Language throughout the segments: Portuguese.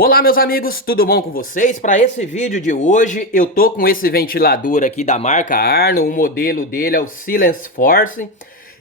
Olá meus amigos, tudo bom com vocês? Para esse vídeo de hoje eu tô com esse ventilador aqui da marca Arno, o modelo dele é o Silence Force.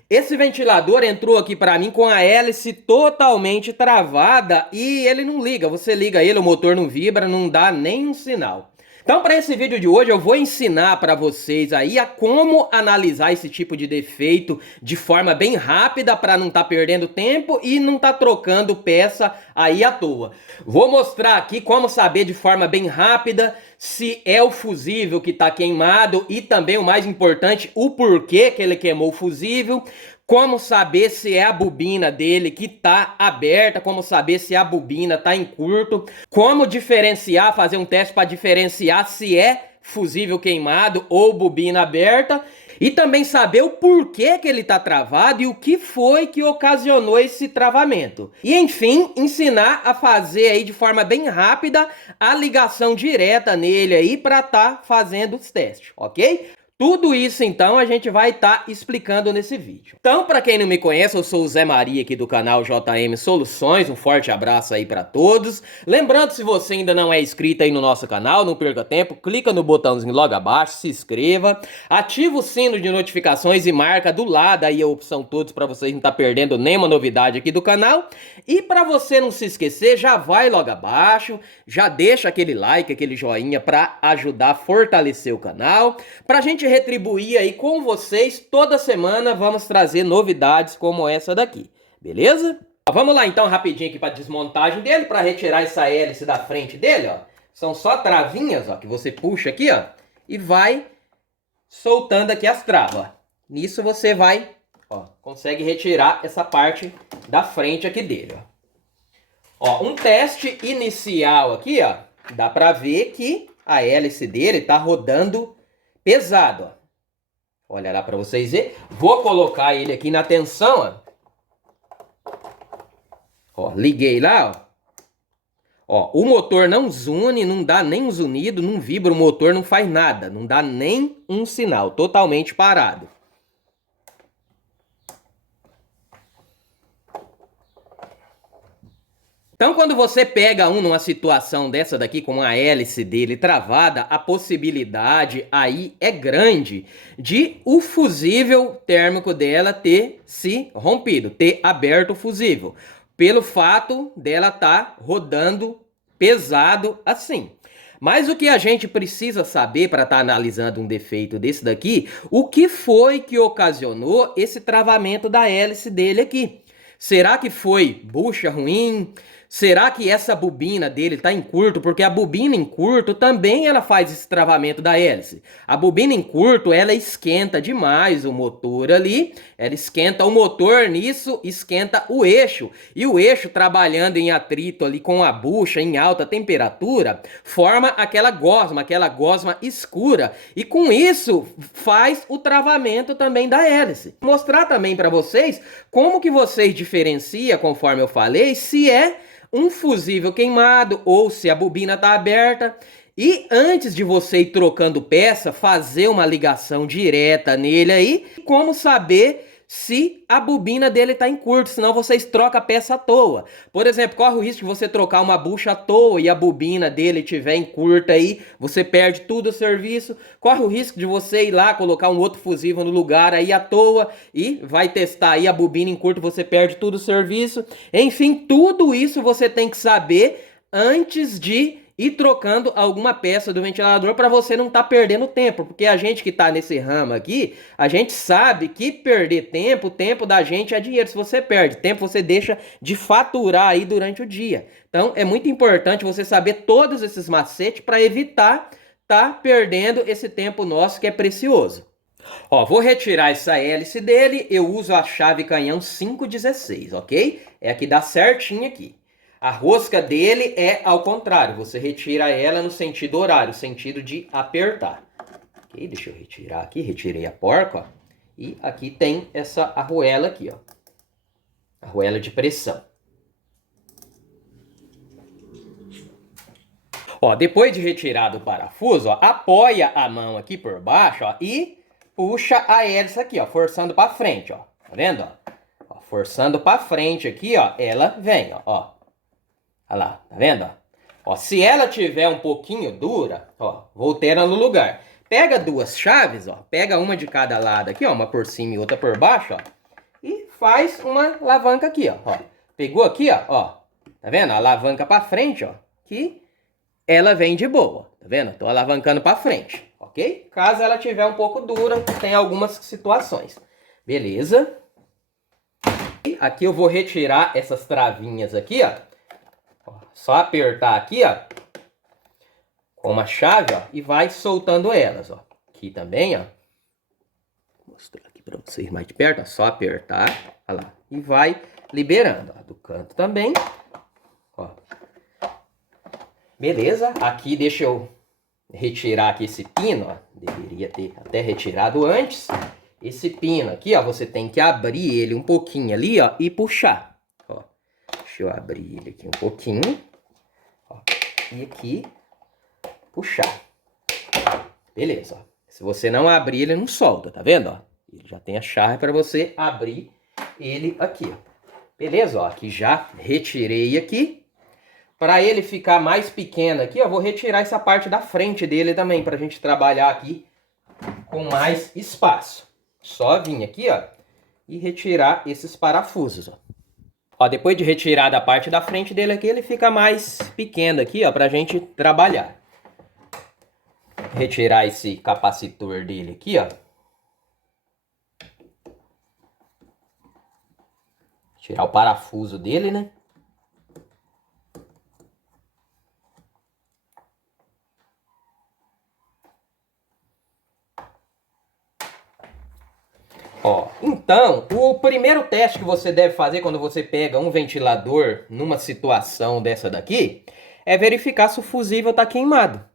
Esse ventilador entrou aqui para mim com a hélice totalmente travada e ele não liga. Você liga ele, o motor não vibra, não dá nem um sinal. Então, para esse vídeo de hoje, eu vou ensinar para vocês aí a como analisar esse tipo de defeito de forma bem rápida para não estar perdendo tempo e não estar trocando peça aí à toa. Vou mostrar aqui como saber de forma bem rápida se é o fusível que está queimado e também o mais importante, o porquê que ele queimou o fusível. Como saber se é a bobina dele que tá aberta, como saber se a bobina tá em curto, como diferenciar, fazer um teste para diferenciar se é fusível queimado ou bobina aberta e também saber o porquê que ele tá travado e o que foi que ocasionou esse travamento. E enfim, ensinar a fazer aí de forma bem rápida a ligação direta nele aí para tá fazendo os testes, ok? Tudo isso, então, a gente vai estar explicando nesse vídeo. Então, para quem não me conhece, eu sou o Zé Maria aqui do canal JM Soluções. Um forte abraço aí para todos. Lembrando, se você ainda não é inscrito aí no nosso canal, não perca tempo, clica no botãozinho logo abaixo, se inscreva, ativa o sino de notificações e marca do lado aí a opção todos para vocês não estar perdendo nenhuma novidade aqui do canal. E para você não se esquecer, já vai logo abaixo, já deixa aquele like, aquele joinha para ajudar a fortalecer o canal, para a gente retribuir aí com vocês. Toda semana vamos trazer novidades como essa daqui, beleza? Vamos lá então rapidinho aqui para desmontagem dele, para retirar essa hélice da frente dele, ó. São só travinhas, ó, que você puxa aqui, ó, e vai soltando aqui as travas, ó. Nisso você vai, ó, consegue retirar essa parte da frente aqui dele, ó. Ó, um teste inicial aqui, ó, dá para ver que a hélice dele tá rodando pesado, ó. Olha lá para vocês verem. Vou colocar ele aqui na tensão, ó. Ó, liguei lá, ó. Ó, o motor não zune, não dá nem um zunido, não vibra o motor, não faz nada, não dá nem um sinal, totalmente parado. Então, quando você pega numa situação dessa daqui, com a hélice dele travada, a possibilidade aí é grande de o fusível térmico dela ter se rompido, ter aberto o fusível, pelo fato dela estar rodando pesado assim. Mas o que a gente precisa saber para estar analisando um defeito desse daqui, o que foi que ocasionou esse travamento da hélice dele aqui? Será que foi bucha ruim? Será que essa bobina dele está em curto? Porque a bobina em curto também ela faz esse travamento da hélice. A bobina em curto, ela esquenta demais o motor ali. Ela esquenta o motor, nisso esquenta o eixo. E o eixo, trabalhando em atrito ali com a bucha em alta temperatura, forma aquela gosma escura. E com isso faz o travamento também da hélice. Vou mostrar também para vocês como que vocês diferenciam, conforme eu falei, se é um fusível queimado ou se a bobina está aberta. E antes de você ir trocando peça, fazer uma ligação direta nele aí, como saber se a bobina dele está em curto, senão vocês trocam a peça à toa. Por exemplo, corre o risco de você trocar uma bucha à toa e a bobina dele estiver em curta aí, você perde tudo o serviço. Corre o risco de você ir lá colocar um outro fusível no lugar aí à toa e vai testar aí a bobina em curto, você perde tudo o serviço. Enfim, tudo isso você tem que saber antes de ir trocando alguma peça do ventilador para você não estar perdendo tempo, porque a gente que está nesse ramo aqui, a gente sabe que perder tempo, o tempo da gente é dinheiro. Se você perde tempo, você deixa de faturar aí durante o dia. Então é muito importante você saber todos esses macetes para evitar tá perdendo esse tempo nosso que é precioso. Ó, vou retirar essa hélice dele, eu uso a chave canhão 516, ok? É a que dá certinho aqui. A rosca dele é ao contrário, você retira ela no sentido horário, sentido de apertar. Ok, deixa eu retirar aqui, retirei a porca, ó. E aqui tem essa arruela aqui, ó. Arruela de pressão. Ó, depois de retirado o parafuso, ó, apoia a mão aqui por baixo, ó, e puxa a hélice aqui, ó, forçando para frente, ó. Tá vendo, ó? Forçando para frente aqui, ó, ela vem, ó. Olha lá, tá vendo? Ó, se ela tiver um pouquinho dura, ó, voltei ela no lugar. Pega duas chaves, ó, pega uma de cada lado aqui, ó, uma por cima e outra por baixo, ó, e faz uma alavanca aqui, ó. Pegou aqui, ó, tá vendo? A alavanca pra frente, ó, que ela vem de boa, tá vendo? Tô alavancando pra frente, ok? Caso ela tiver um pouco dura, tem algumas situações. Beleza? E aqui eu vou retirar essas travinhas aqui, ó. Só apertar aqui, ó, com uma chave, ó, e vai soltando elas, ó. Aqui também, ó. Vou mostrar aqui pra vocês mais de perto, ó. Só apertar, olha lá, e vai liberando, ó. Do canto também, ó. Beleza, aqui deixa eu retirar aqui esse pino, ó. Deveria ter até retirado antes. Esse pino aqui, ó, você tem que abrir ele um pouquinho ali, ó, e puxar, ó. Deixa eu abrir ele aqui um pouquinho, ó, e aqui puxar. Beleza, ó. Se você não abrir, ele não solta, tá vendo, ó? Ele já tem a chave para você abrir ele aqui, ó. Beleza, ó, aqui já retirei aqui. Para ele ficar mais pequeno aqui, eu vou retirar essa parte da frente dele também, para a gente trabalhar aqui com mais espaço. Só vir aqui, ó, e retirar esses parafusos, ó. Ó, depois de retirar da parte da frente dele aqui, ele fica mais pequeno aqui, ó, para a gente trabalhar. Retirar esse capacitor dele aqui, ó. Tirar o parafuso dele, né? Ó, então, o primeiro teste que você deve fazer quando você pega um ventilador numa situação dessa daqui é verificar se o fusível está queimado.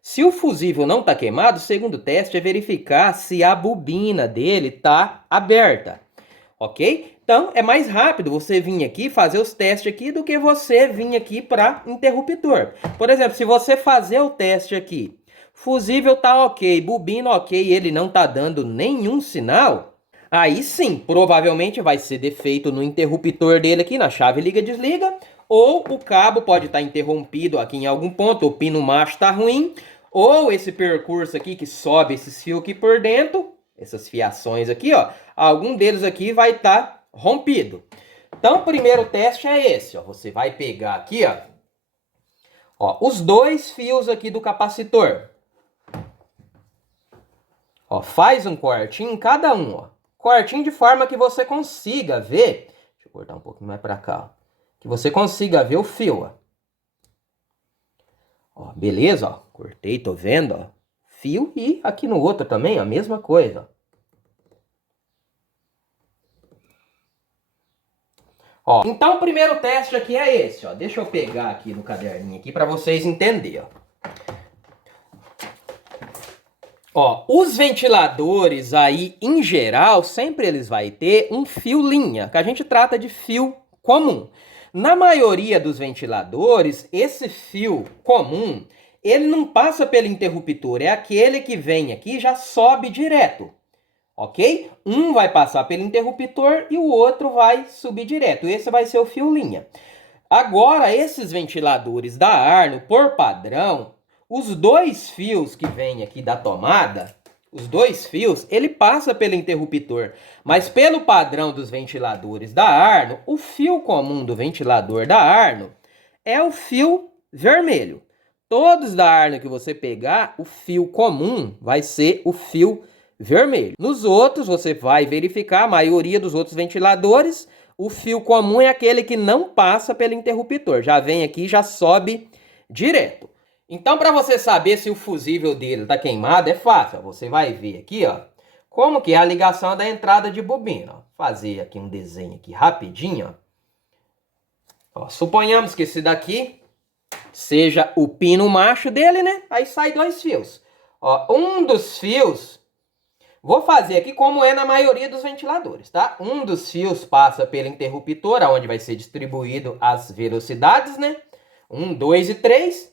Se o fusível não está queimado, o segundo teste é verificar se a bobina dele está aberta, ok? Então, é mais rápido você vir aqui fazer os testes aqui do que você vir aqui para interruptor. Por exemplo, se você fazer o teste aqui, fusível tá ok, bobina ok, ele não tá dando nenhum sinal, aí sim, provavelmente vai ser defeito no interruptor dele aqui, na chave liga-desliga, ou o cabo pode estar interrompido aqui em algum ponto, o pino macho está ruim, ou esse percurso aqui que sobe esses fios aqui por dentro, essas fiações aqui, ó, algum deles aqui vai estar rompido. Então, o primeiro teste é esse, ó, você vai pegar aqui, ó, os dois fios aqui do capacitor. Ó, faz um cortinho em cada um, ó. Cortinho de forma que você consiga ver. Deixa eu cortar um pouquinho mais para cá, ó. Que você consiga ver o fio, ó. Ó, beleza, ó. Cortei, tô vendo, ó. Fio e aqui no outro também, ó, a mesma coisa, ó. Ó, então o primeiro teste aqui é esse, ó. Deixa eu pegar aqui no caderninho aqui para vocês entenderem, ó. Ó, os ventiladores aí, em geral, sempre eles vão ter um fio linha, que a gente trata de fio comum. Na maioria dos ventiladores, esse fio comum, ele não passa pelo interruptor, é aquele que vem aqui e já sobe direto, ok? Um vai passar pelo interruptor e o outro vai subir direto, esse vai ser o fio linha. Agora, esses ventiladores da Arno, por padrão, os dois fios que vêm aqui da tomada, os dois fios, ele passa pelo interruptor. Mas pelo padrão dos ventiladores da Arno, o fio comum do ventilador da Arno é o fio vermelho. Todos da Arno que você pegar, o fio comum vai ser o fio vermelho. Nos outros, você vai verificar, a maioria dos outros ventiladores, o fio comum é aquele que não passa pelo interruptor. Já vem aqui, já sobe direto. Então, para você saber se o fusível dele está queimado, é fácil. Você vai ver aqui, ó, como que é a ligação da entrada de bobina. Ó. Fazer aqui um desenho aqui rapidinho. Ó, suponhamos que esse daqui seja o pino macho dele, né? Aí sai dois fios. Ó, um dos fios, vou fazer aqui como é na maioria dos ventiladores, tá? Um dos fios passa pelo interruptor, onde vai ser distribuído as velocidades, né? 1, 2 e 3.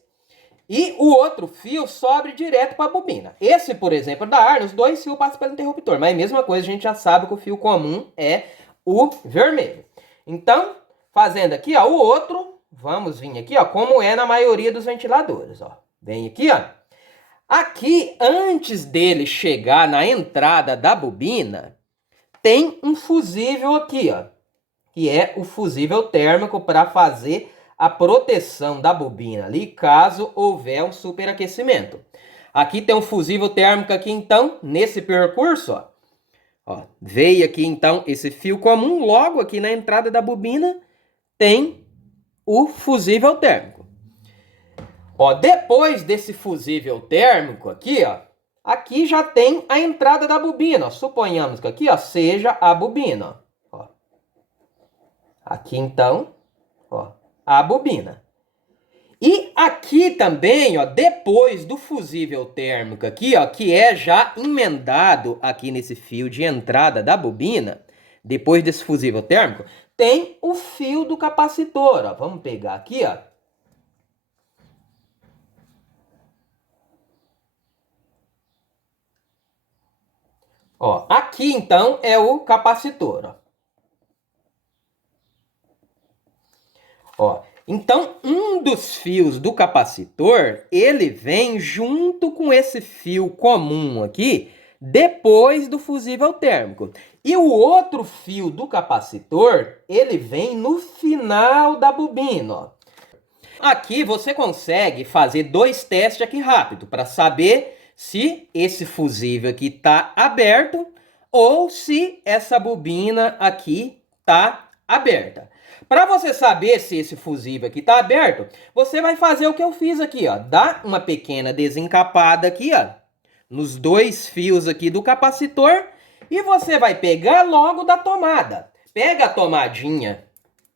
E o outro fio sobe direto para a bobina. Esse, por exemplo, da Arno, os dois fios passam pelo interruptor. Mas a mesma coisa, a gente já sabe que o fio comum é o vermelho. Então, fazendo aqui, ó, o outro, vamos vir aqui, ó, como é na maioria dos ventiladores, ó. Vem aqui, ó. Aqui, antes dele chegar na entrada da bobina, tem um fusível aqui, ó, que é o fusível térmico para fazer a proteção da bobina ali, caso houver um superaquecimento. Aqui tem um fusível térmico aqui, então, nesse percurso, ó. Ó, veio aqui, então, esse fio comum, logo aqui na entrada da bobina tem o fusível térmico. Ó, depois desse fusível térmico aqui, ó, aqui já tem a entrada da bobina, ó. Suponhamos que aqui, ó, seja a bobina, ó. Aqui, então, ó, a bobina. E aqui também, ó, depois do fusível térmico aqui, ó, que é já emendado aqui nesse fio de entrada da bobina, depois desse fusível térmico, tem o fio do capacitor, ó. Vamos pegar aqui, ó. Ó, aqui então é o capacitor, ó. Ó, então um dos fios do capacitor, ele vem junto com esse fio comum aqui, depois do fusível térmico. E o outro fio do capacitor, ele vem no final da bobina, ó. Aqui você consegue fazer dois testes aqui rápido, para saber se esse fusível aqui está aberto ou se essa bobina aqui está aberta. Para você saber se esse fusível aqui está aberto, você vai fazer o que eu fiz aqui, ó. Dá uma pequena desencapada aqui, ó, nos dois fios aqui do capacitor e você vai pegar logo da tomada. Pega a tomadinha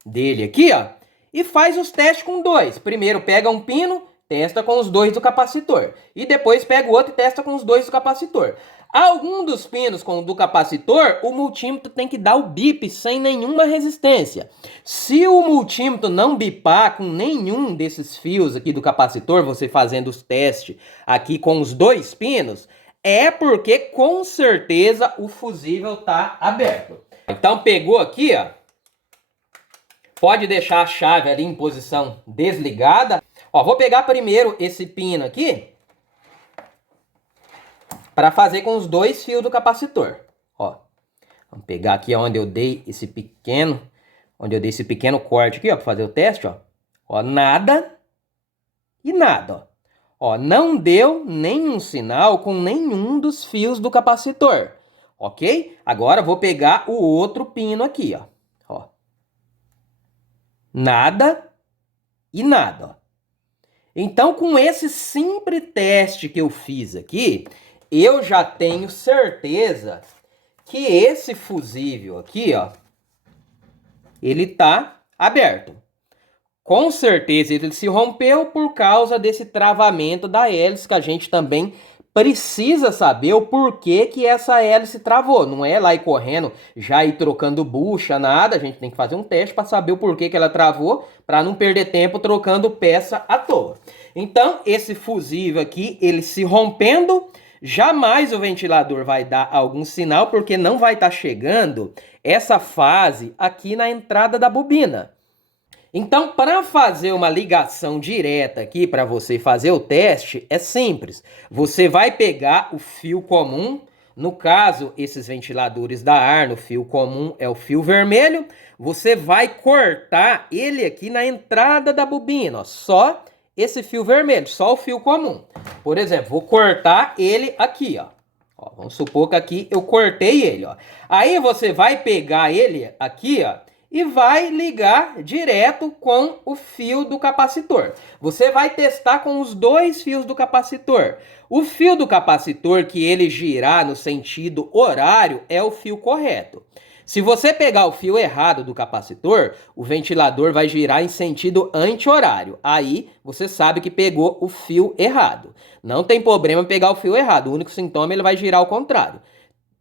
dele aqui, ó, e faz os testes com dois. Primeiro pega um pino, testa com os dois do capacitor. E depois pega o outro e testa com os dois do capacitor. Algum dos pinos com o do capacitor, o multímetro tem que dar o bip sem nenhuma resistência. Se o multímetro não bipar com nenhum desses fios aqui do capacitor, você fazendo os testes aqui com os dois pinos, é porque com certeza o fusível está aberto. Então pegou aqui, ó. Pode deixar a chave ali em posição desligada. Ó, vou pegar primeiro esse pino aqui para fazer com os dois fios do capacitor. Ó, vamos pegar aqui onde eu dei esse pequeno corte aqui, ó, para fazer o teste, ó. Ó, nada e nada, ó. Ó, não deu nenhum sinal com nenhum dos fios do capacitor, ok? Agora vou pegar o outro pino aqui, ó. Ó, nada e nada, ó. Então, com esse simples teste que eu fiz aqui, eu já tenho certeza que esse fusível aqui, ó, ele tá aberto. Com certeza ele se rompeu por causa desse travamento da hélice, que a gente também precisa saber o porquê que essa hélice travou. Não é lá ir correndo, já ir trocando bucha, nada. A gente tem que fazer um teste para saber o porquê que ela travou, para não perder tempo trocando peça à toa. Então, esse fusível aqui, ele se rompendo, jamais o ventilador vai dar algum sinal, porque não vai estar chegando essa fase aqui na entrada da bobina. Então, para fazer uma ligação direta aqui, para você fazer o teste, é simples. Você vai pegar o fio comum, no caso, esses ventiladores da Arno, o fio comum é o fio vermelho, você vai cortar ele aqui na entrada da bobina, ó, só esse fio vermelho, só o fio comum. Por exemplo, vou cortar ele aqui, ó. Ó, vamos supor que aqui eu cortei ele, ó. Aí você vai pegar ele aqui, ó, e vai ligar direto com o fio do capacitor. Você vai testar com os dois fios do capacitor. O fio do capacitor que ele girar no sentido horário é o fio correto. Se você pegar o fio errado do capacitor, o ventilador vai girar em sentido anti-horário. Aí você sabe que pegou o fio errado. Não tem problema pegar o fio errado. O único sintoma é ele vai girar ao contrário.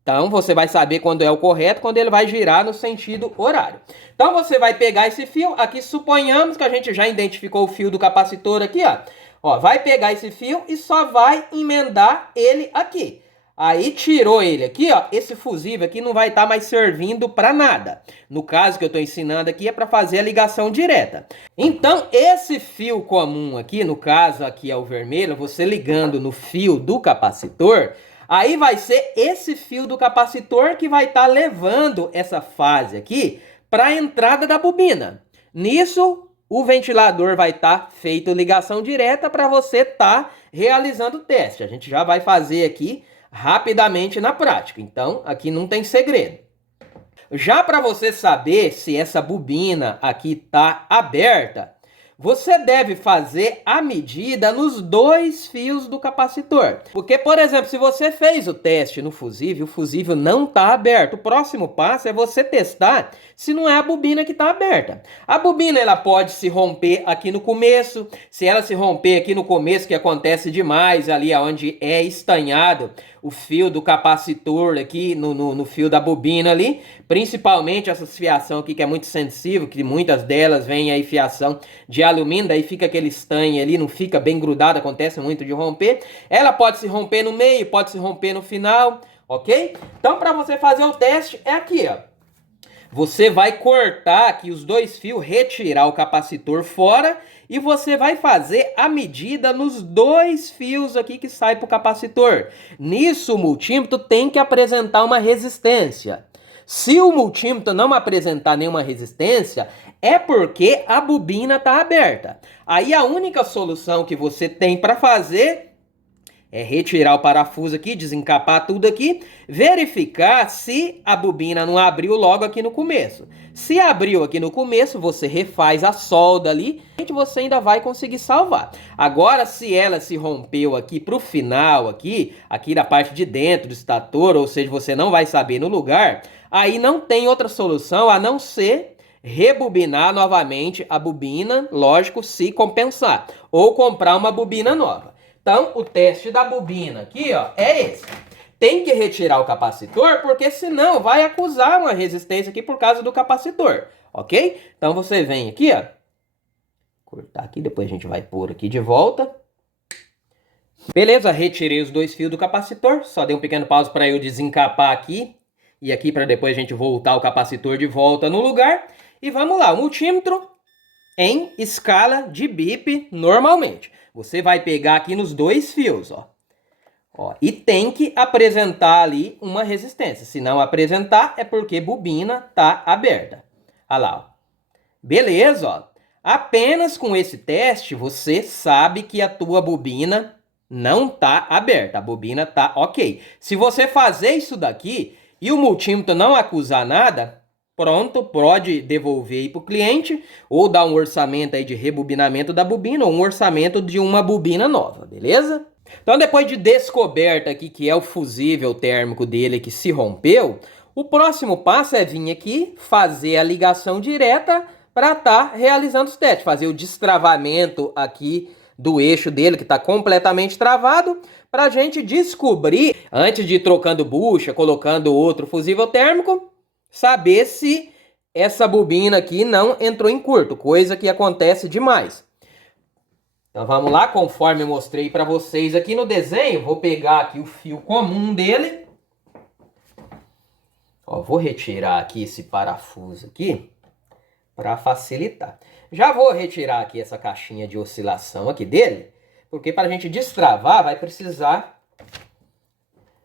Então, você vai saber quando é o correto, quando ele vai girar no sentido horário. Então, você vai pegar esse fio. Aqui, suponhamos que a gente já identificou o fio do capacitor aqui, ó. Ó, vai pegar esse fio e só vai emendar ele aqui. Aí tirou ele aqui, ó. Esse fusível aqui não vai estar mais servindo para nada. No caso que eu estou ensinando aqui é para fazer a ligação direta. Então, esse fio comum aqui, no caso aqui é o vermelho, você ligando no fio do capacitor, aí vai ser esse fio do capacitor que vai estar levando essa fase aqui para a entrada da bobina. Nisso, o ventilador vai estar feito ligação direta para você estar realizando o teste. A gente já vai fazer aqui rapidamente na prática. Então, aqui não tem segredo. Já para você saber se essa bobina aqui está aberta, você deve fazer a medida nos dois fios do capacitor. Porque, por exemplo, se você fez o teste no fusível, o fusível não está aberto. O próximo passo é você testar se não é a bobina que está aberta. A bobina ela pode se romper aqui no começo. Se ela se romper aqui no começo, que acontece demais ali onde é estanhado o fio do capacitor aqui no fio da bobina ali, principalmente essa fiação aqui que é muito sensível, que muitas delas vêm aí fiação de alumínio, daí fica aquele estanho ali, não fica bem grudado, acontece muito de romper. Ela pode se romper no meio, pode se romper no final, ok? Então para você fazer o teste é aqui, ó. Você vai cortar aqui os dois fios, retirar o capacitor fora e você vai fazer a medida nos dois fios aqui que sai para o capacitor. Nisso o multímetro tem que apresentar uma resistência. Se o multímetro não apresentar nenhuma resistência, é porque a bobina está aberta. Aí a única solução que você tem para fazer é retirar o parafuso aqui, desencapar tudo aqui, verificar se a bobina não abriu logo aqui no começo. Se abriu aqui no começo, você refaz a solda ali, e você ainda vai conseguir salvar. Agora, se ela se rompeu aqui pro final, aqui da parte de dentro do estator, ou seja, você não vai saber no lugar, aí não tem outra solução a não ser rebobinar novamente a bobina, lógico, se compensar, ou comprar uma bobina nova. Então, o teste da bobina aqui, ó, é esse. Tem que retirar o capacitor, porque senão vai acusar uma resistência aqui por causa do capacitor, ok? Então, você vem aqui, ó, cortar aqui, depois a gente vai pôr aqui de volta. Beleza, retirei os dois fios do capacitor, só dei um pequeno pause para eu desencapar aqui, e aqui para depois a gente voltar o capacitor de volta no lugar. E vamos lá, o multímetro em escala de bip normalmente. Você vai pegar aqui nos dois fios, ó. E tem que apresentar ali uma resistência. Se não apresentar, é porque bobina tá aberta. Olha lá, ó. Beleza, ó. Apenas com esse teste, você sabe que a tua bobina não tá aberta. A bobina tá ok. Se você fazer isso daqui e o multímetro não acusar nada, pronto, pode devolver aí para o cliente ou dar um orçamento aí de rebobinamento da bobina ou um orçamento de uma bobina nova, beleza? Então, depois de descoberta aqui que é o fusível térmico dele que se rompeu, o próximo passo é vir aqui fazer a ligação direta para estar realizando os testes, fazer o destravamento aqui do eixo dele que está completamente travado, para a gente descobrir, antes de ir trocando bucha, colocando outro fusível térmico, saber se essa bobina aqui não entrou em curto, coisa que acontece demais. Então vamos lá, conforme eu mostrei para vocês aqui no desenho, vou pegar aqui o fio comum dele. Vou retirar aqui esse parafuso aqui para facilitar. Já vou retirar aqui essa caixinha de oscilação aqui dele, porque para a gente destravar vai precisar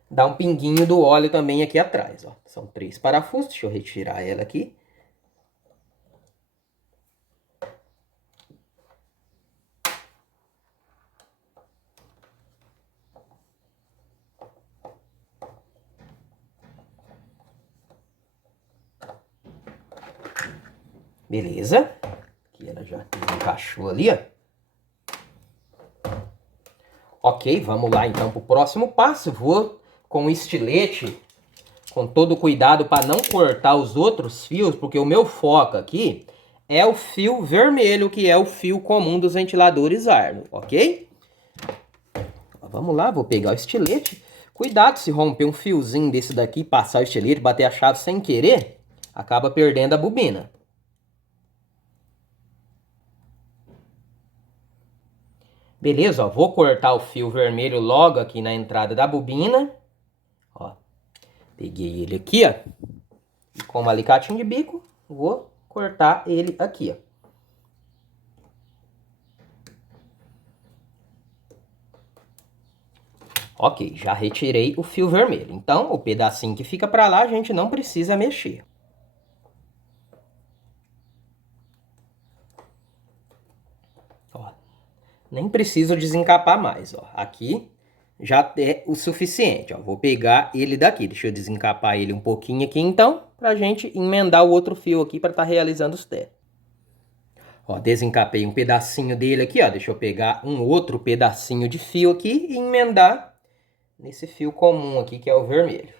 dar um pinguinho do óleo também aqui atrás, ó. São 3 parafusos, deixa eu retirar ela aqui. Beleza. Aqui ela já encaixou ali, ó. Ok, vamos lá então para o próximo passo. Vou com o estilete, com todo cuidado para não cortar os outros fios, porque o meu foco aqui é o fio vermelho, que é o fio comum dos ventiladores Arno, ok? Vamos lá, vou pegar o estilete. Cuidado se romper um fiozinho desse daqui, passar o estilete, bater a chave sem querer, acaba perdendo a bobina. Beleza, ó, vou cortar o fio vermelho logo aqui na entrada da bobina. Peguei ele aqui, ó. E com um alicatinho de bico, vou cortar ele aqui, ó. Ok, já retirei o fio vermelho. Então, o pedacinho que fica pra lá, a gente não precisa mexer. Ó, nem preciso desencapar mais, ó. Aqui já é o suficiente, ó. Vou pegar ele daqui. Deixa eu desencapar ele um pouquinho aqui, então, pra gente emendar o outro fio aqui pra estar realizando os testes. Ó, desencapei um pedacinho dele aqui, ó. Deixa eu pegar um outro pedacinho de fio aqui e emendar nesse fio comum aqui, que é o vermelho.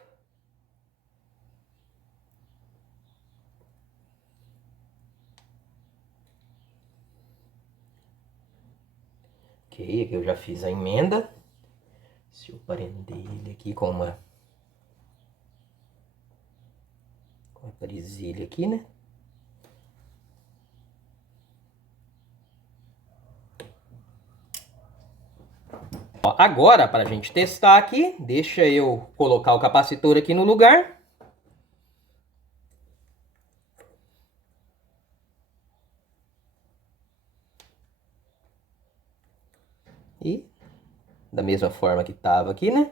Ok, aqui eu já fiz a emenda. Deixa eu prender ele aqui com uma presilha aqui, né? Ó, agora, para a gente testar aqui, deixa eu colocar o capacitor aqui no lugar. E da mesma forma que estava aqui, né?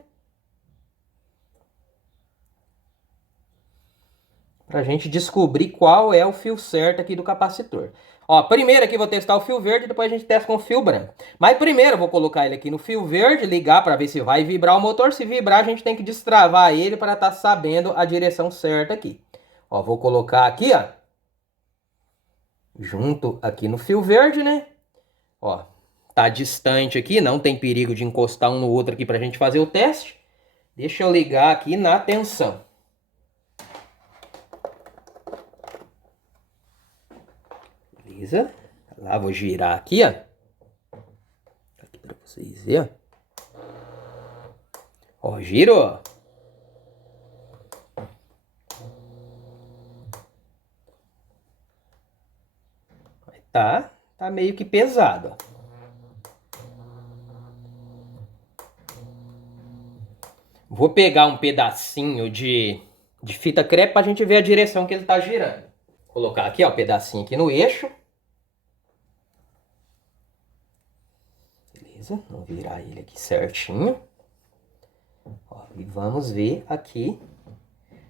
Para a gente descobrir qual é o fio certo aqui do capacitor. Ó, primeiro aqui vou testar o fio verde, depois a gente testa com o fio branco. Mas primeiro eu vou colocar ele aqui no fio verde, ligar para ver se vai vibrar o motor. Se vibrar, a gente tem que destravar ele para estar sabendo a direção certa aqui. Ó, vou colocar aqui, ó, junto aqui no fio verde, né? Ó, tá distante aqui, não tem perigo de encostar um no outro aqui pra gente fazer o teste. Deixa eu ligar aqui na tensão. Beleza? Lá, vou girar aqui, ó. Aqui pra vocês verem, ó. Ó, girou. Tá meio que pesado, ó. Vou pegar um pedacinho de fita crepe pra gente ver a direção que ele tá girando. Vou colocar aqui, ó, o pedacinho aqui no eixo. Beleza? Vamos virar ele aqui certinho. Ó, e vamos ver aqui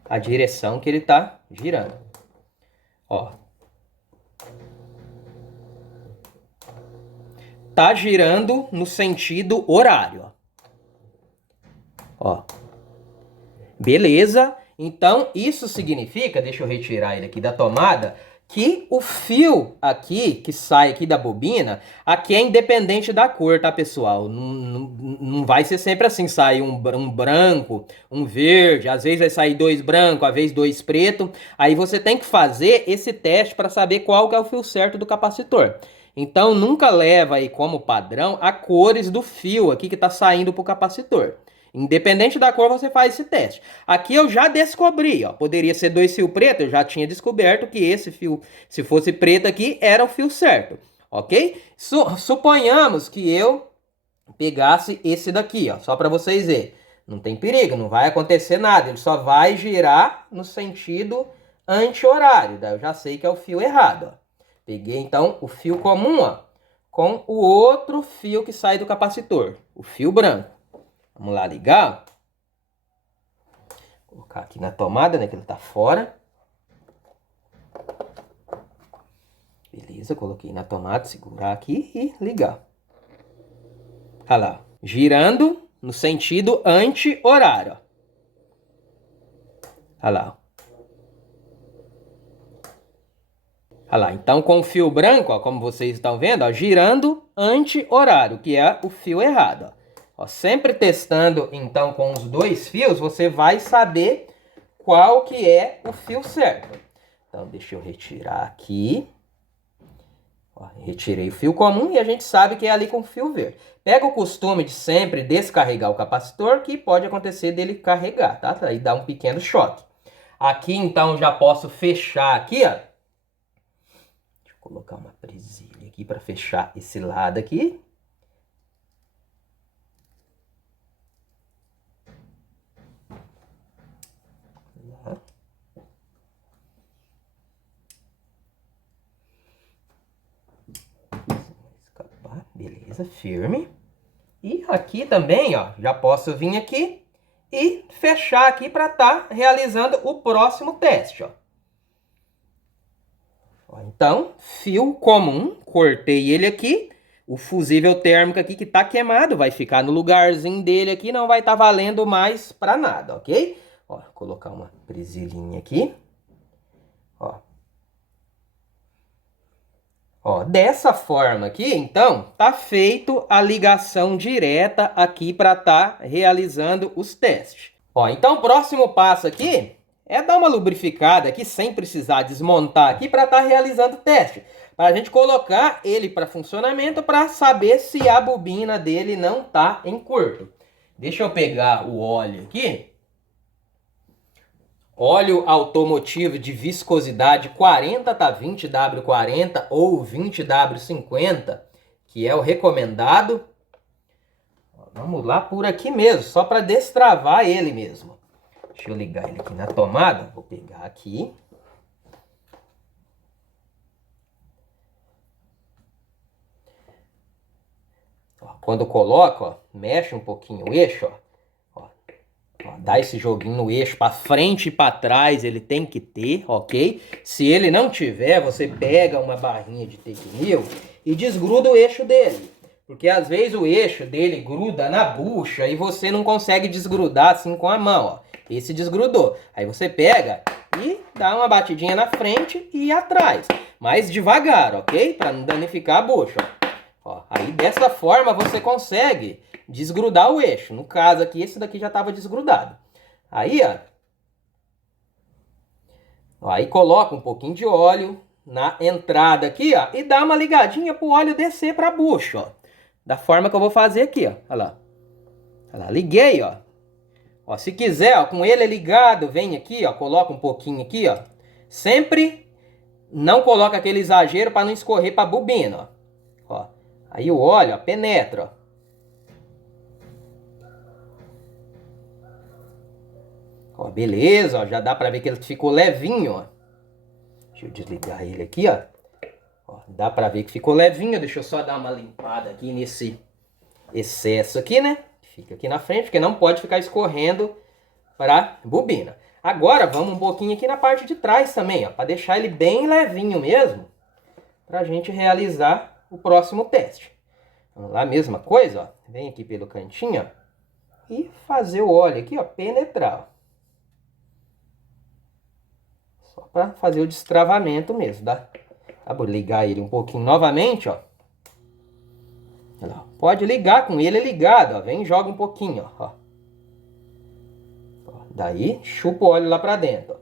a direção que ele tá girando. Ó. Tá girando no sentido horário, ó. Beleza? Então, isso significa, deixa eu retirar ele aqui da tomada, que o fio aqui, que sai aqui da bobina, aqui é independente da cor, tá, pessoal? Não vai ser sempre assim, sai um branco, um verde, às vezes vai sair dois brancos, às vezes dois preto. Aí você tem que fazer esse teste para saber qual que é o fio certo do capacitor. Então, nunca leva aí como padrão a cores do fio aqui que tá saindo pro capacitor. Independente da cor, você faz esse teste. Aqui eu já descobri, ó. Poderia ser dois fios pretos, eu já tinha descoberto que esse fio, se fosse preto aqui, era o fio certo, ok? Suponhamos que eu pegasse esse daqui, ó, só para vocês verem. Não tem perigo, não vai acontecer nada, ele só vai girar no sentido anti-horário. Daí eu já sei que é o fio errado, ó. Peguei então o fio comum, ó, com o outro fio que sai do capacitor, o fio branco. Vamos lá ligar. Vou colocar aqui na tomada, né, que ele tá fora. Beleza, coloquei na tomada, segurar aqui e ligar. Olha lá, girando no sentido anti-horário. Olha lá. Olha lá, então com o fio branco, ó, como vocês estão vendo, ó, girando anti-horário, que é o fio errado. Ó, sempre testando, então, com os dois fios, você vai saber qual que é o fio certo. Então, deixa eu retirar aqui. Ó, retirei o fio comum e a gente sabe que é ali com o fio verde. Pega o costume de sempre descarregar o capacitor, que pode acontecer dele carregar, tá? Aí dá um pequeno choque. Aqui, então, já posso fechar aqui, ó. Deixa eu colocar uma presilha aqui para fechar esse lado aqui. casa firme. E aqui também, ó, já posso vir aqui e fechar aqui para estar realizando o próximo teste, ó. Então, fio comum, cortei ele aqui. O fusível térmico aqui que tá queimado vai ficar no lugarzinho dele aqui, não vai estar valendo mais para nada, ok? Ó, vou colocar uma presilhinha aqui. Ó. Ó, dessa forma aqui, então, tá feito a ligação direta aqui para estar realizando os testes. Ó, então o próximo passo aqui é dar uma lubrificada aqui sem precisar desmontar aqui para estar realizando o teste. Para a gente colocar ele para funcionamento para saber se a bobina dele não tá em curto. Deixa eu pegar o óleo aqui. Óleo automotivo de viscosidade 40T20W40 ou 20W50, que é o recomendado. Vamos lá por aqui mesmo, só para destravar ele mesmo. Deixa eu ligar ele aqui na tomada. Vou pegar aqui. Ó, quando coloca, ó, mexe um pouquinho o eixo, ó. Dá esse joguinho no eixo para frente e para trás, ele tem que ter, ok? Se ele não tiver, você pega uma barrinha de tecnil e desgruda o eixo dele. Porque às vezes o eixo dele gruda na bucha e você não consegue desgrudar assim com a mão, ó. Esse desgrudou. Aí você pega e dá uma batidinha na frente e atrás. Mas devagar, ok? Para não danificar a bucha, ó. Aí dessa forma você consegue desgrudar o eixo. No caso aqui, esse daqui já estava desgrudado. Aí, ó. Aí coloca um pouquinho de óleo na entrada aqui, ó. E dá uma ligadinha para o óleo descer para a bucha, ó. Da forma que eu vou fazer aqui, ó. Olha lá. Olha lá, liguei, ó. Ó, se quiser, ó, com ele ligado, vem aqui, ó. Coloca um pouquinho aqui, ó. Sempre não coloca aquele exagero para não escorrer para a bobina, ó. Ó. Aí o óleo, ó, penetra, ó. Ó, beleza, ó, já dá pra ver que ele ficou levinho, ó. Deixa eu desligar ele aqui, ó. Ó, dá pra ver que ficou levinho. Deixa eu só dar uma limpada aqui nesse excesso aqui, né? Fica aqui na frente, porque não pode ficar escorrendo pra bobina. Agora, vamos um pouquinho aqui na parte de trás também, ó. Pra deixar ele bem levinho mesmo. Pra gente realizar o próximo teste. Vamos lá, mesma coisa, ó. Vem aqui pelo cantinho, ó. E fazer o óleo aqui, ó, penetrar, ó. Para fazer o destravamento mesmo, tá? Vou ligar ele um pouquinho novamente, ó. Pode ligar com ele ligado, ó. Vem e joga um pouquinho, ó. Daí, chupa o óleo lá para dentro, ó.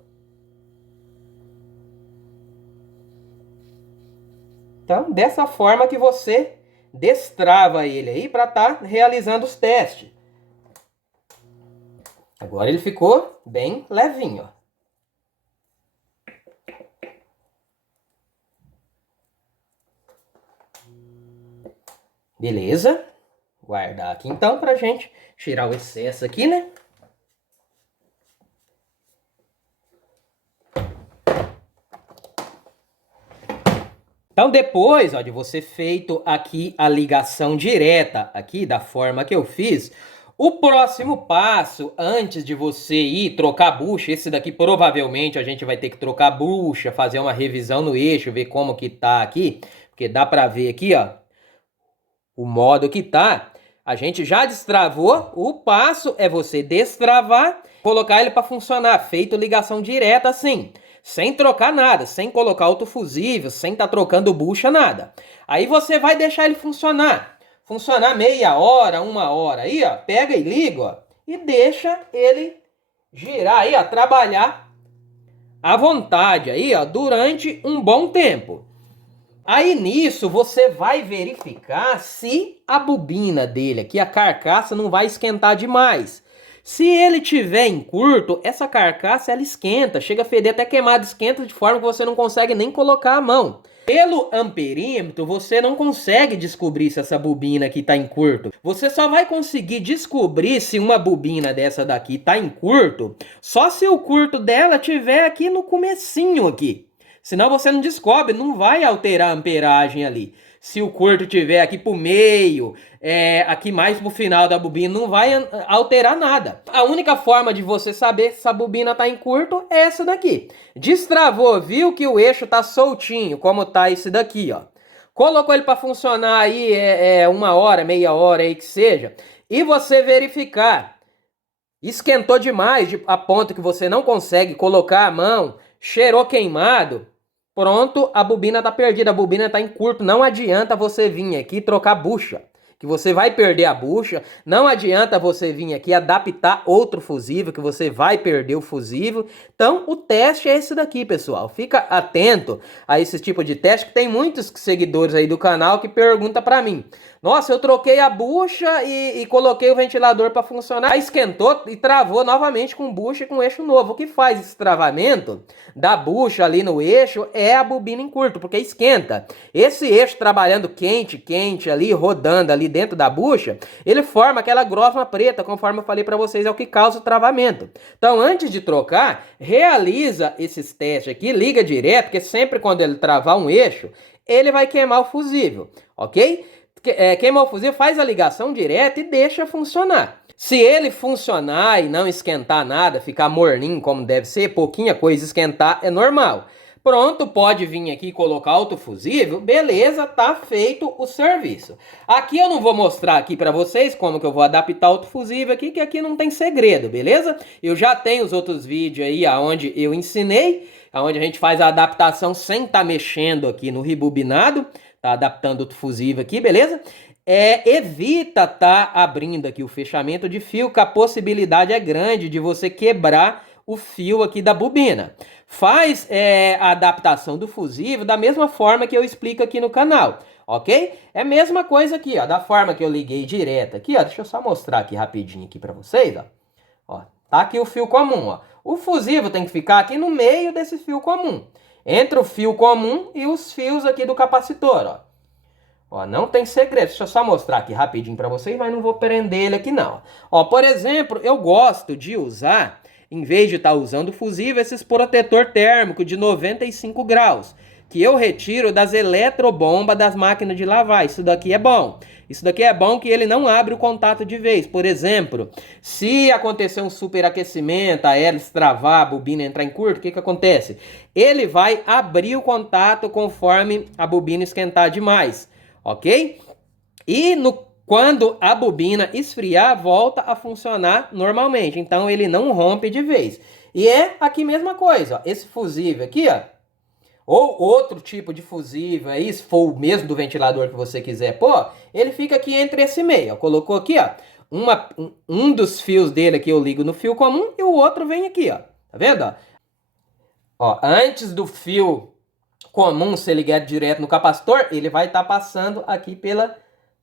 Então, dessa forma que você destrava ele aí para estar realizando os testes. Agora ele ficou bem levinho, ó. Beleza? Guardar aqui então pra gente tirar o excesso aqui, né? Então depois, ó, de você feito aqui a ligação direta aqui da forma que eu fiz, o próximo passo, antes de você ir trocar a bucha, esse daqui provavelmente a gente vai ter que trocar a bucha, fazer uma revisão no eixo, ver como que tá aqui, porque dá pra ver aqui, ó, o modo que tá. A gente já destravou, o passo é você destravar, colocar ele para funcionar, feito ligação direta assim, sem trocar nada, sem colocar outro fusível, sem estar trocando bucha, nada. Aí você vai deixar ele funcionar meia hora, uma hora, aí ó, pega e liga, ó, e deixa ele girar aí, ó, trabalhar à vontade aí, ó, durante um bom tempo. Aí nisso você vai verificar se a bobina dele aqui, a carcaça, não vai esquentar demais. Se ele tiver em curto, essa carcaça ela esquenta, chega a feder até queimado, esquenta de forma que você não consegue nem colocar a mão. Pelo amperímetro, você não consegue descobrir se essa bobina aqui está em curto. Você só vai conseguir descobrir se uma bobina dessa daqui está em curto, só se o curto dela tiver aqui no comecinho aqui. Senão você não descobre, não vai alterar a amperagem ali. se o curto tiver aqui pro meio, aqui mais pro final da bobina, não vai alterar nada. A única forma de você saber se a bobina tá em curto é essa daqui. Destravou, viu que o eixo tá soltinho, como tá esse daqui, ó. Colocou ele para funcionar aí uma hora, meia hora aí que seja, e você verificar, esquentou demais a ponto que você não consegue colocar a mão, cheirou queimado, pronto, a bobina tá perdida, a bobina tá em curto, não adianta você vir aqui trocar bucha, que você vai perder a bucha, não adianta você vir aqui adaptar outro fusível, que você vai perder o fusível. Então, o teste é esse daqui, pessoal. Fica atento a esse tipo de teste, que tem muitos seguidores aí do canal que perguntam pra mim: nossa, eu troquei a bucha e coloquei o ventilador para funcionar, aí esquentou e travou novamente com bucha e com eixo novo. O que faz esse travamento da bucha ali no eixo é a bobina em curto, porque esquenta. Esse eixo trabalhando quente ali, rodando ali dentro da bucha, ele forma aquela grosma preta, conforme eu falei para vocês, é o que causa o travamento. Então, antes de trocar, realiza esses testes aqui, liga direto, porque sempre quando ele travar um eixo, ele vai queimar o fusível, ok? Queimar o fusível, faz a ligação direta e deixa funcionar. Se ele funcionar e não esquentar nada, ficar morninho como deve ser, pouquinha coisa esquentar, é normal. Pronto, pode vir aqui e colocar outro fusível, beleza, tá feito o serviço. Aqui eu não vou mostrar aqui para vocês como que eu vou adaptar outro fusível aqui, que aqui não tem segredo, beleza? Eu já tenho os outros vídeos aí onde eu ensinei, onde a gente faz a adaptação sem estar mexendo aqui no rebobinado, tá adaptando outro fusível aqui, beleza? Evita tá abrindo aqui o fechamento de fio, que a possibilidade é grande de você quebrar o fio aqui da bobina. Faz a adaptação do fusível da mesma forma que eu explico aqui no canal, ok? É a mesma coisa aqui, ó, da forma que eu liguei direto aqui, ó. Deixa eu só mostrar aqui rapidinho aqui para vocês, ó. Ó, tá aqui o fio comum, ó. O fusível tem que ficar aqui no meio desse fio comum, entre o fio comum e os fios aqui do capacitor, ó. Ó, não tem segredo. Deixa eu só mostrar aqui rapidinho para vocês, mas não vou prender ele aqui não. Ó, por exemplo, eu gosto de usar, em vez de estar usando fusível, esses protetor térmico de 95 graus, que eu retiro das eletrobombas das máquinas de lavar. Isso daqui é bom. Isso daqui é bom que ele não abre o contato de vez. Por exemplo, se acontecer um superaquecimento, a hélice travar, a bobina entrar em curto, o que acontece? Ele vai abrir o contato conforme a bobina esquentar demais, ok? E quando a bobina esfriar, volta a funcionar normalmente. Então ele não rompe de vez. E é aqui a mesma coisa, ó. Esse fusível aqui, ó, ou outro tipo de fusível aí, se for o mesmo do ventilador que você quiser pôr, ele fica aqui entre esse meio, ó. Colocou aqui, ó, um dos fios dele aqui eu ligo no fio comum e o outro vem aqui, ó. Tá vendo, ó? Ó, antes do fio comum ser ligado direto no capacitor, ele vai estar passando aqui pela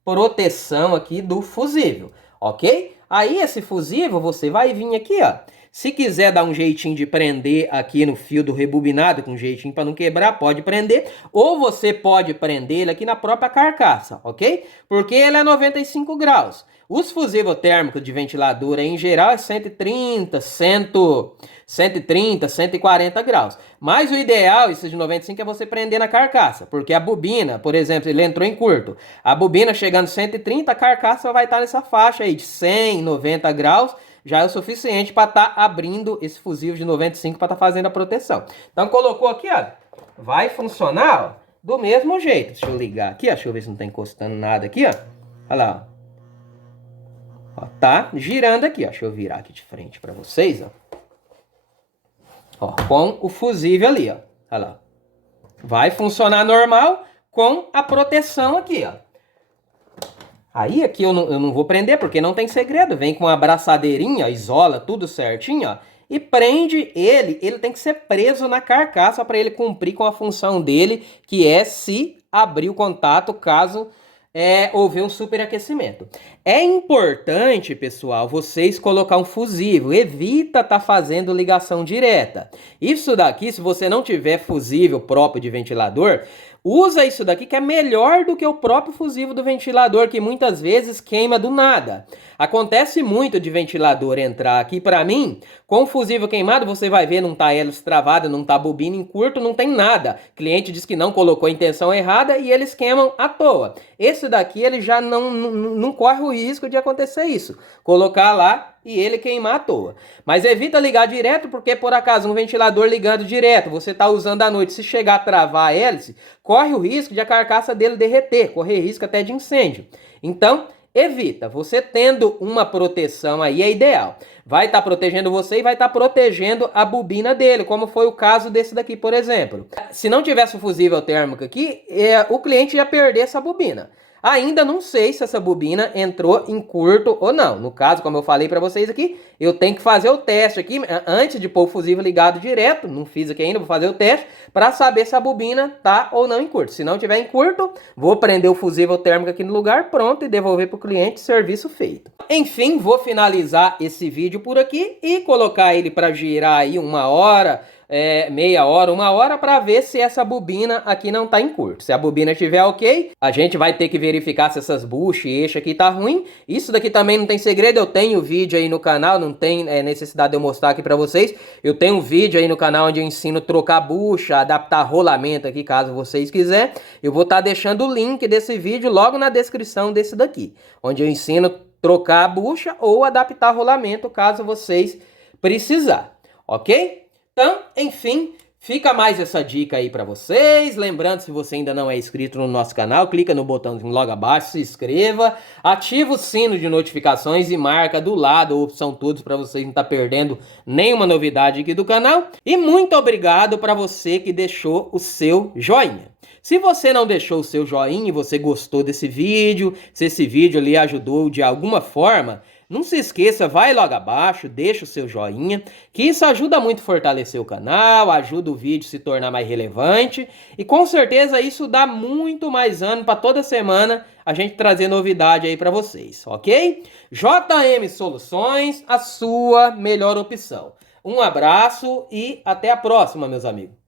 proteção aqui do fusível, ok? Aí esse fusível você vai vir aqui, ó. Se quiser dar um jeitinho de prender aqui no fio do rebobinado, com um jeitinho para não quebrar, pode prender. Ou você pode prender ele aqui na própria carcaça, ok? Porque ele é 95 graus. Os fusíveis térmicos de ventilador em geral é 130, 140 graus. Mas o ideal, isso de 95, é você prender na carcaça. Porque a bobina, por exemplo, ele entrou em curto. A bobina chegando 130, a carcaça vai estar nessa faixa aí de 100, 90 graus. Já é o suficiente para estar abrindo esse fusível de 95 para estar fazendo a proteção. Então colocou aqui, ó, vai funcionar, ó, do mesmo jeito. Deixa eu ligar aqui, ó, deixa eu ver se não está encostando nada aqui, ó. Olha lá, ó. Ó, tá girando aqui, ó. Deixa eu virar aqui de frente para vocês, ó. Ó, com o fusível ali, ó. Olha lá. Vai funcionar normal com a proteção aqui, ó. Aí aqui eu não vou prender porque não tem segredo. Vem com uma abraçadeirinha, isola tudo certinho, ó. E prende ele. Ele tem que ser preso na carcaça para ele cumprir com a função dele, que é se abrir o contato caso houver um superaquecimento. É importante, pessoal, vocês colocar um fusível. Evita estar fazendo ligação direta. Isso daqui, se você não tiver fusível próprio de ventilador, usa isso daqui que é melhor do que o próprio fusível do ventilador, que muitas vezes queima do nada. Acontece muito de ventilador entrar aqui para mim, com o fusível queimado, você vai ver, não tá hélice travada, não tá bobina em curto, não tem nada. O cliente diz que não colocou a intenção errada e eles queimam à toa. Esse daqui, ele já não corre o risco de acontecer isso. Colocar lá e ele queimar à toa. Mas evita ligar direto, porque por acaso um ventilador ligando direto, você está usando à noite, se chegar a travar a hélice, corre o risco de a carcaça dele derreter, correr risco até de incêndio. Então, evita. Você tendo uma proteção aí é ideal. Vai estar protegendo você e vai estar protegendo a bobina dele, como foi o caso desse daqui, por exemplo. Se não tivesse o fusível térmico aqui, o cliente ia perder essa bobina. Ainda não sei se essa bobina entrou em curto ou não. No caso, como eu falei para vocês aqui, eu tenho que fazer o teste aqui antes de pôr o fusível ligado direto. Não fiz aqui ainda, vou fazer o teste para saber se a bobina tá ou não em curto. Se não tiver em curto, vou prender o fusível térmico aqui no lugar, pronto, e devolver para o cliente, serviço feito. Enfim, vou finalizar esse vídeo por aqui e colocar ele para girar aí 1 hora, meia hora, 1 hora, para ver se essa bobina aqui não tá em curto. Se a bobina estiver ok, a gente vai ter que verificar se essas buchas e eixo aqui tá ruim. Isso daqui também não tem segredo, eu tenho vídeo aí no canal, não tem necessidade de eu mostrar aqui para vocês. Eu tenho um vídeo aí no canal onde eu ensino a trocar bucha, adaptar rolamento aqui, caso vocês quiserem. Eu vou estar deixando o link desse vídeo logo na descrição desse daqui, onde eu ensino trocar a bucha ou adaptar rolamento, caso vocês precisar, ok? Então, enfim, fica mais essa dica aí pra vocês. Lembrando, se você ainda não é inscrito no nosso canal, clica no botãozinho logo abaixo, se inscreva, ativa o sino de notificações e marca do lado a opção todos para vocês não estar perdendo nenhuma novidade aqui do canal. E muito obrigado para você que deixou o seu joinha. Se você não deixou o seu joinha e você gostou desse vídeo, se esse vídeo lhe ajudou de alguma forma, não se esqueça, vai logo abaixo, deixa o seu joinha, que isso ajuda muito a fortalecer o canal, ajuda o vídeo a se tornar mais relevante e com certeza isso dá muito mais ânimo para toda semana a gente trazer novidade aí para vocês, ok? JM Soluções, a sua melhor opção. Um abraço e até a próxima, meus amigos.